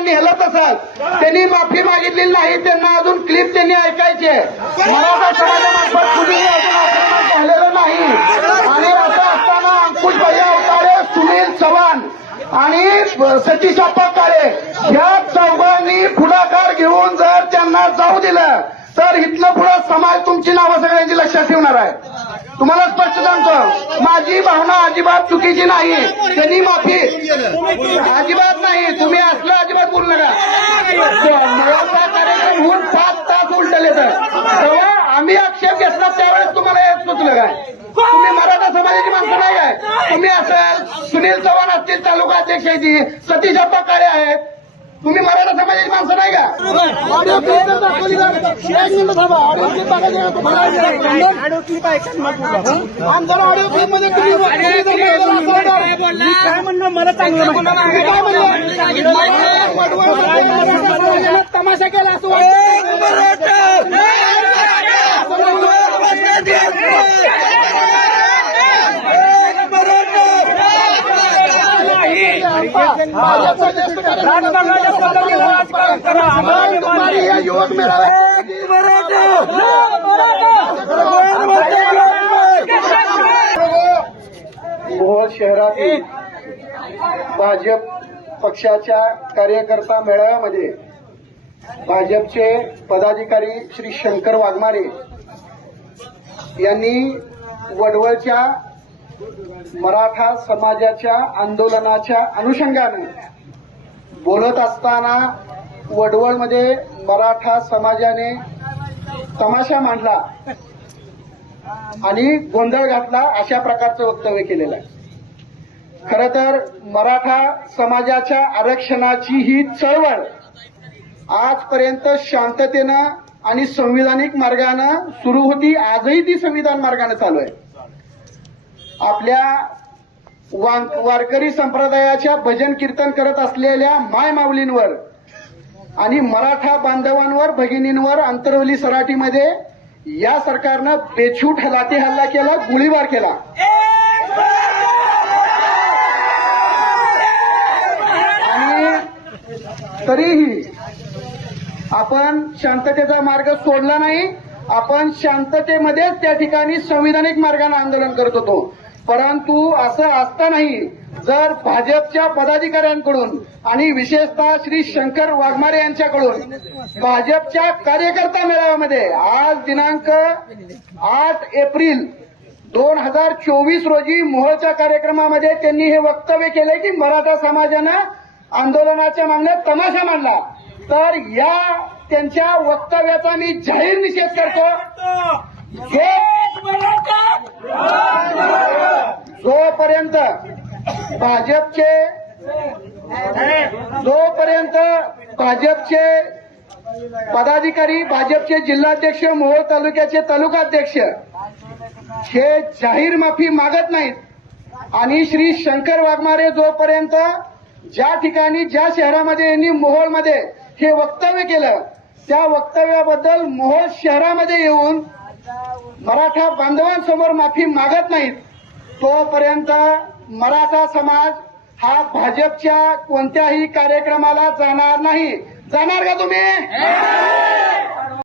साहेबांनी हेलत असाल. त्यांनी माफी मागितलेली नाही त्यांना अजून क्लिप त्यांनी ऐकायचे मराठा समाजामार्फत कुणीही अजून आक्रमण झालेलं नाही. आणि असं असताना अंकुश भैया अवतारे सुनील चव्हाण आणि सतीश अप्पा काळे या चौघांनी पुढाकार घेऊन जर त्यांना जाऊ दिलं तर इथलं पुढं समाज तुमची नावं सगळ्यांची लक्षात ठेवणार आहे. तुम्हाला स्पष्ट सांगतो माझी भावना अजिबात चुकीची नाही. त्यांनी माफी. अजिबात नाही. तुम्ही असलं अजिबात बोलू नका. मुळाचा कार्यक्रम होऊन पाच तास उलटले तर. तेव्हा आम्ही आक्षेप घेतला त्यावेळेस तुम्हाला हे सुचलं काय? तुम्ही मराठा समाजाची माणसं नाही आहे तुम्ही असाल सुनील चव्हाण असतील तालुका अध्यक्ष सतीश अप्पा काळे आहेत. तुम्ही मराठा समाजाची माणसं नाही का ऑडिओ क्लिप दाखवली ऑडिओ क्लिप आमदार ऑडिओ क्लिपमध्ये तुम्ही मी काय म्हणणं मला चांगलं तुम्ही काय म्हणलं तमाशा केला असं वाटतं युवक शहरातील भाजप पक्षाच्या कार्यकर्ता मेळाव्यामध्ये भाजपचे पदाधिकारी श्री शंकर वाघमारे यांनी वडवळच्या मराठा समाजाच्या आंदोलनाच्या अनुषंगाने बोलत असताना वडवळमध्ये मराठा समाजाने तमाशा मांडला आणि गोंधळ घातला अशा प्रकारचं वक्तव्य केलेलं आहे. खर तर मराठा समाजाच्या आरक्षणाची ही चळवळ आजपर्यंत शांततेनं आणि संविधानिक मार्गानं सुरू होती. आजही ती संविधान मार्गाने चालू आहे. आपल्या वां- वारकरी संप्रदायाच्या भजन कीर्तन करत असलेल्या माय माऊलींवर आणि मराठा बांधवांवर भगिनींवर अंतरवली सराटीमध्ये या सरकारनं बेछूट लाठी हल्ला केला गोळीबार केला. आणि तरीही आपण शांततेचा मार्ग सोडला नाही आपण शांततेमध्येच त्या ठिकाणी संविधानिक मार्गाने आंदोलन करत होतो. परंतु असं असतानाही जर भाजपच्या पदाधिकाऱ्यांकडून आणि विशेषतः श्री शंकर वाघमारे यांच्याकडून भाजपच्या कार्यकर्ता मेळाव्यामध्ये आज दिनांक आठ एप्रिल दोन हजार चोवीस रोजी मोहोळच्या कार्यक्रमामध्ये त्यांनी हे वक्तव्य केले की मराठा समाजानं आंदोलनाच्या मागण्यात तमाशा मांडला. तर या त्यांच्या वक्तव्याचा मी जाहीर निषेध करतो. जोपर्यंत भाजपचे जोपर्यंत भाजपचे पदाधिकारी भाजपचे जिल्हाध्यक्ष मोहोळ तालुक्याचे तालुकाध्यक्ष हे जाहीर माफी मागत नाहीत. आणि श्री शंकर वाघमारे जोपर्यंत ज्या ठिकाणी ज्या शहरामध्ये यांनी मोहोळमध्ये हे वक्तव्य केलं त्या वक्तव्याबद्दल मोहोळ शहरामध्ये येऊन मराठा बांधवांसमोर माफी मागत नाहीत. तोपर्यंत मराठा समाज हा भाजपच्या कोणत्याही कार्यक्रमाला जाणार नाही. जाणार का तुम्ही?